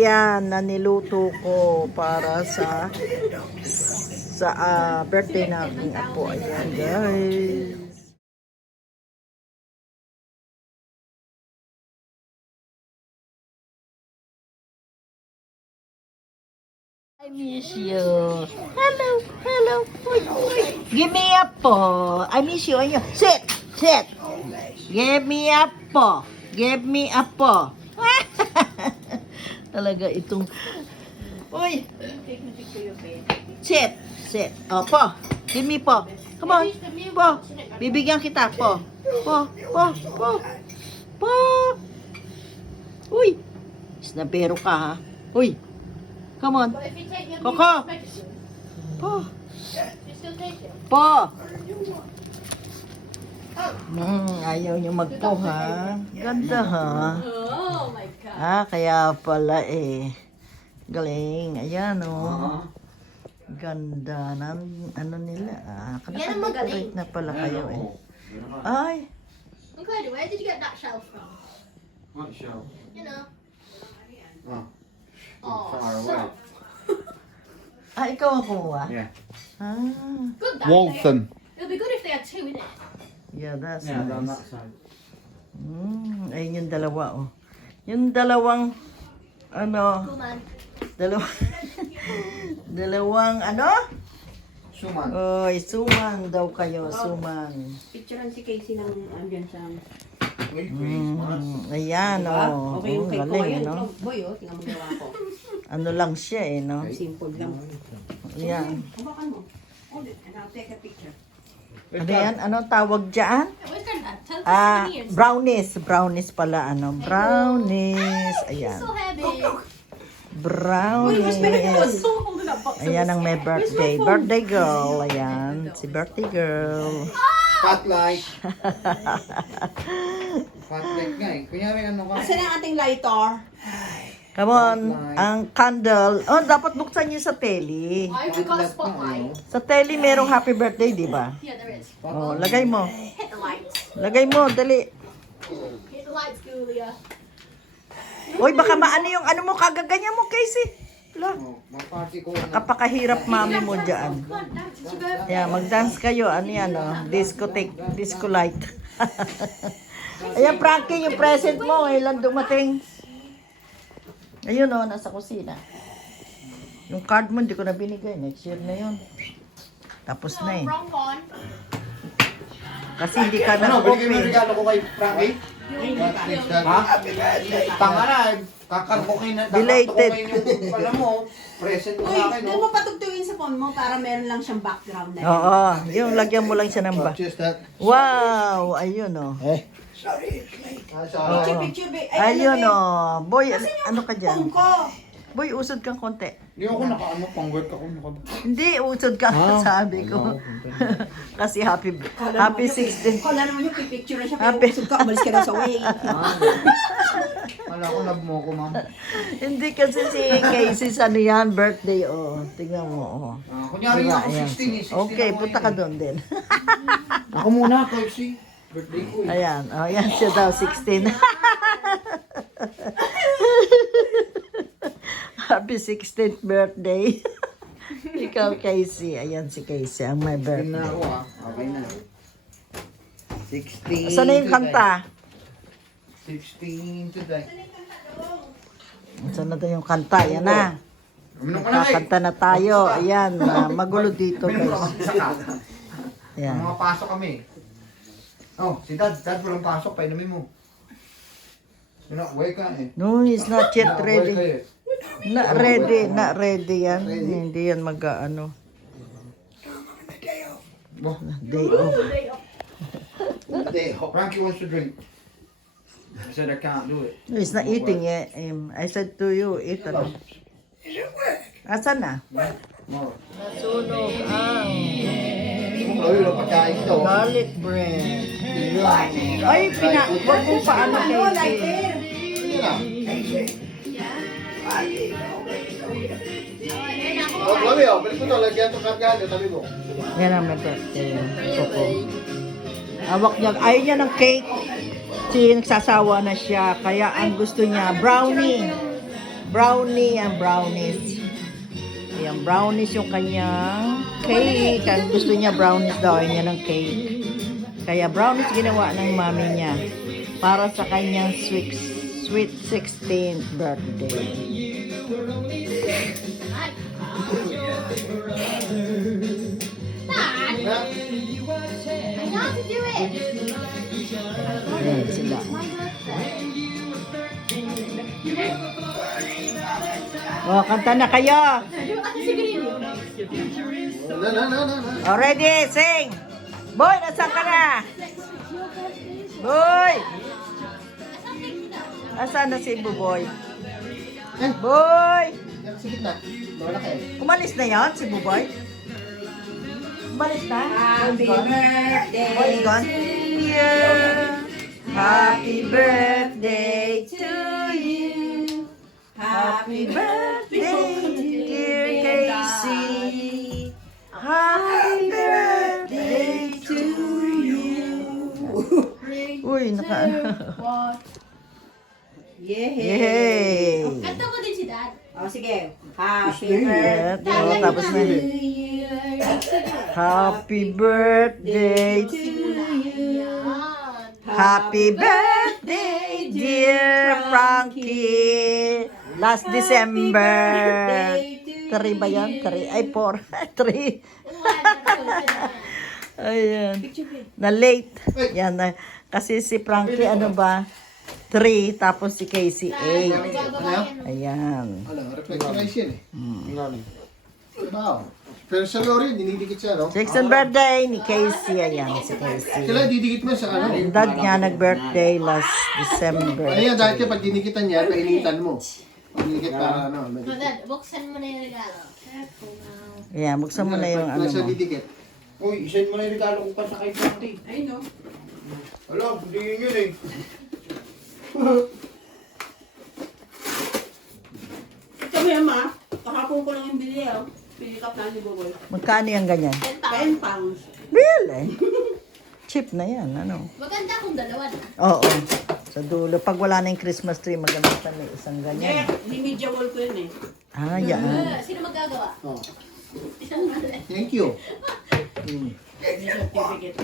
yan na niluto ko para sa birthday ng aking apo. Ayan, guys. I miss you. Hello, hello. Uy, uy. Give me up po. I miss you. Ayun. Sit, sit. Give me up po. Give me up po. Talaga itong... Uy. Sit, sit. O, po. Give me po. Come on. Po. Bibigyan kita po. Po, po, po. Po. Uy. Snapero ka ha. Uy. Come on. Coco. Po. Po. Ayaw niyo magpo ha. Ganda ha. Oh my God. Kaya pala eh. Galing. Ayan oh. Ganda ng ano nila. Yan ang magaling. Nakaka-decorate na pala kayo eh. Ay. Okay, where did you get that shell from? What shell? You know. Oh, Oh, far so away. Ikaw ang kumuha? Yeah. good. That Waltham. It'll be good if they had two in it. Yeah, that's Yeah, on nice. that side. Ayun yung dalawa oh. Yung dalawang ano, Cool man. dalawang ano? Suman. Oy, sumang daw kayo, sumang. Picturean si Casey ng ambience sa... Ayan oh. Okay yung cake ko Galing, ngayon. no? Boy, tingnan mo gawa ko. Ano lang siya eh, no? Simple lang. Ayan. Habakan mo. Hold it and I'll take a picture. Ano yan? Ano tawag dyan? Where's Granddad? Tell us the years. Brownies. Brownies pala, ano? Brownies. Ayan. So heavy. Brownies. So holding that box. Ayan ang may birthday. Birthday girl. Ayan. Si birthday girl. Spotlight. Spotlight nga eh. Kunyari ano ka? Asan ang ating lighter? Come on. Ang candle. Oh, dapat buksan niyo sa tele. Why have we got a spotlight? Sa tele merong happy birthday, di ba? Yeah, there is. Oh, lagay mo. Hit the lights. Lagay mo, dali. Hit the lights, Julia. Uy, baka maano yung ano mo, kagaganyan mo, Casey. Wala. Oh, mag-party ko. Kapakahirap mami mo dyan. Come on, dance. It's your birthday. Yeah, mag-dance kayo. Ano yan, oh? Discotheque. Disco light. Ayan, Frankie, yung present mo. Ilan dumating? Ayun, oh, nasa kusina. Yung card mo, hindi ko na binigay. Next year na yun. Tapos na eh. Wrong one. Kasi hindi ka Ano, binigay mo yung na-open. regalo ko kay Frankie? Ha? Tanga na. Kakarbukin na. Belated. Yung, alam mo, present mo Uy, sa akin. doon mo patugtugin sa phone mo para meron lang siyang background na. Oo, yung lagyan mo lang siya ng ba. Just that. Wow, ayun oh. Picture, picture, babe. Ayun babe. oh. Boy, ano ka Phone dyan? ko. Boy, usod kang konti. Hindi ako naka-ano, pang-work ako. Hindi, usod ka, sabi ko. Kasi happy 16th. Kala naman yung pipicture na siya, pero Happy- usod ka, umalis ka na sa way. Wala ko love mo ko, ma'am. Hindi kasi si Casey ano yan, birthday oh. Tingnan mo oh. Kunyari Diba, ako ayan. 16 eh. 16 Okay, ako punta ngayon. ka doon din. Ako muna, Casey. Birthday ko eh. Ayan, oh, yan siya daw, 16. Happy 16th birthday. Ikaw, Casey. Ayan si Casey, ang may Game na birthday. ako ah. Okay na. 16 Saan na yung kanta? 16 today. Saan na yung kanta? Yan na. Uminom ka na eh. Kakanta na tayo. Ayan, magulo dito, Uminom guys. ka na. Ayan. Mga pasok kami. Oh, si Dad. Dad, walang pasok. Painumin mo. Wake ka eh. No, he's not yet Wake ready. ka eh. Not ready yan. Hindi yan mag-ano. Oh, Day off. Frankie wants to drink. I said I can't do it. No, he's not eating yet. I said to you, eat ano. Asan na? Tomorrow. Nasunog ang Ay, wala pagkain ito. garlic bread. Ay, wag mong paano Casey. Yun na. Oh, Chloe, oh, balik mo to. Lagyan ito kargahan. Tabi mo. Yan ang may birthday. Coco. Awak niya. Ayaw niya ng cake. Kasi nagsasawa na siya. Kaya ang gusto niya, brownie. Brownie ang brownies. Ayan, brownies yung kanyang cake. Ang gusto niya brownies daw, niya ng cake. Kaya brownies ginawa ng mami niya para sa kanyang sweet 16th birthday. Dad, I know how to do it. Ayan sila. Oh, kanta na kayo. Oh, ready, sing. Boy, nasaan ka na? Boy! Asan na si Buboy? Boy! Sa gitna. Wala kayo. Umalis na yon si Buboy? Umalis na? Happy birthday Boy, gone? Yeah. Happy birthday to you. Happy birthday, dear Casey. Happy birthday to you. Uy, Yay! Kanta mo din si Dad. Oh, sige. Happy Yeah, birthday oh, tapos na. to you. Happy birthday to you. Happy birthday, dear Frankie. Last December. 3 ba yan? 3. Ay, 4. 3. Ayan. Na late. Yan na. Kasi si Frankie, ano ba? 3. Tapos si Casey, 8. Ayan. Ano, reflectorize yan eh. Wow. Pero sa lorry, dinidikit siya, no? 6th birthday ni Casey. Ayan, si Casey. Kailan didikit mo sa ano? Yung dad niya nag-birthday last December. Ano yan, dahil pag dinikitan niya, painitan mo. Pag dinikit para ano. Oh, Dad, buksan mo na yung regalo. Careful now. Ayan, buksan mo na yung ano Nasa mo. didikit. Uy, isend mo na yung regalo ko pa sa kay Frankie. Ay, no. Alam, hindi yun eh. Ito mo yan, ma. Kahapon ko lang yung bili, oh. Pili ka na ni Boboy. Magkano yung ganyan? 10 pounds. Really? Cheap na yan, ano? Maganda kung dalawa na. Oo. Sa dulo. Pag wala na yung Christmas tree, maganda pa may isang Eh, ganyan. ni-media wall ko yun eh. Ah, yan. Sino magagawa? Oh. Isang mali. Thank you. May certificate.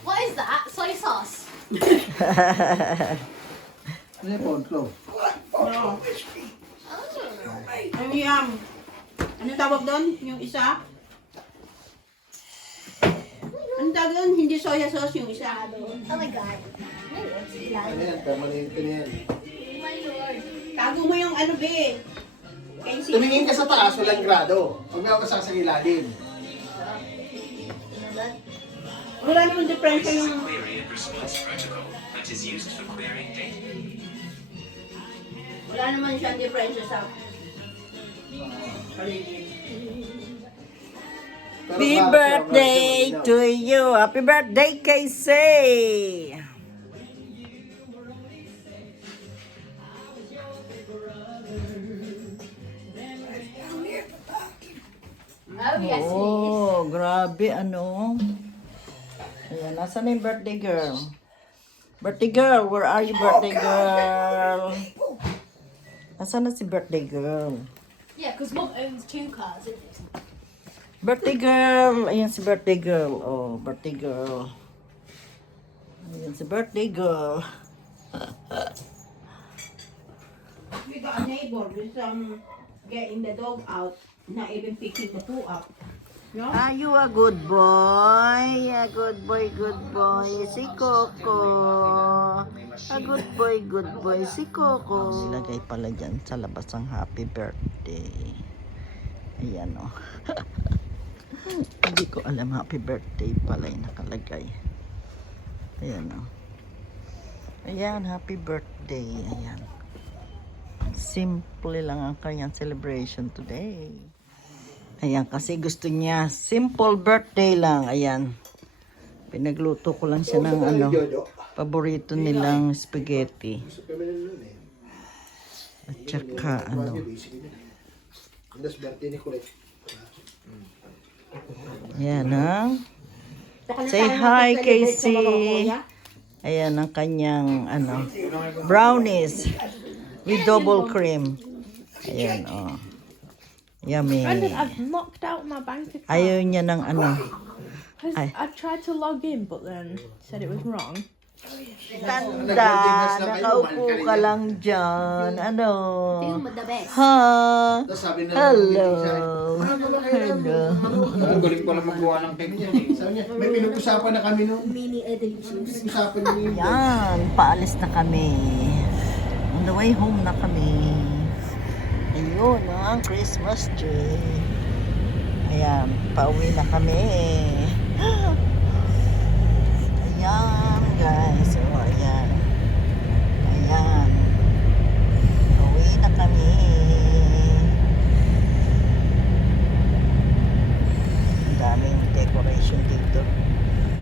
What is that? Soy sauce. Ano yung phone ko? No. Ang yum. Ano tawag doon? Yung isa? Ano tawag doon? Hindi soya sauce yung isa. Oh my God. Ano yan? Permanente na yan. My Lord. Tago mo yung ano, be. Casey. Tumingin ka sa taas, walang grado. Huwag mo ako sa ilalim. Wala naman diferensya yung... Query and response protocol that is used for querying data. Wala naman siyang diferensya sa... paligid. Pero Happy bakit birthday siya to you. Happy birthday, Casey. Oh, yes, please. Oh, grabe, ano? Ayan, nasa na yung birthday girl? Birthday girl, where are you, birthday girl? Nasaan na si birthday girl? Yeah, because Mom owns 2 cars, isn't it? Birthday girl! Ayan si birthday girl. Oh, birthday girl. Ayan si birthday girl. We got a neighbor with getting the dog out, not even picking the poo up. No? Are you a good boy? A good boy, si Coco. A good boy, si Coco. Nilagay pala dyan sa labas ang happy birthday. Ayan o. Hindi ko alam happy birthday pala yung nakalagay. Ayan o. Ayan, happy birthday. Ayan. Simple lang ang kanyang celebration today. Ayan, kasi gusto niya simple birthday lang. Ayan. Pinagluto ko lang siya ng ano, paborito nilang spaghetti. At saka ano. Ayan ha. Say hi, Casey. Ayan ang kanyang ano, brownies. with double cream. Ayan, oh. Yummy. Brandon, I've locked out my bank account. Ayaw niya ng ano. 'Cause Ay. I tried to log in, but then said it was wrong. Tanda, nakaupo ka lang dyan. Ano? The best. Ha? Tapos sabi na Hello. Hello. Ang galing pala magawa ng cake niyan eh. Sabi niya, may pinag-usapan na kami nung Mini delicious. pinag-usapan niyo. Yan, paalis na kami. On the way home na kami. Ayun, ang Christmas tree. Ayan, pauwi na kami. Ayan.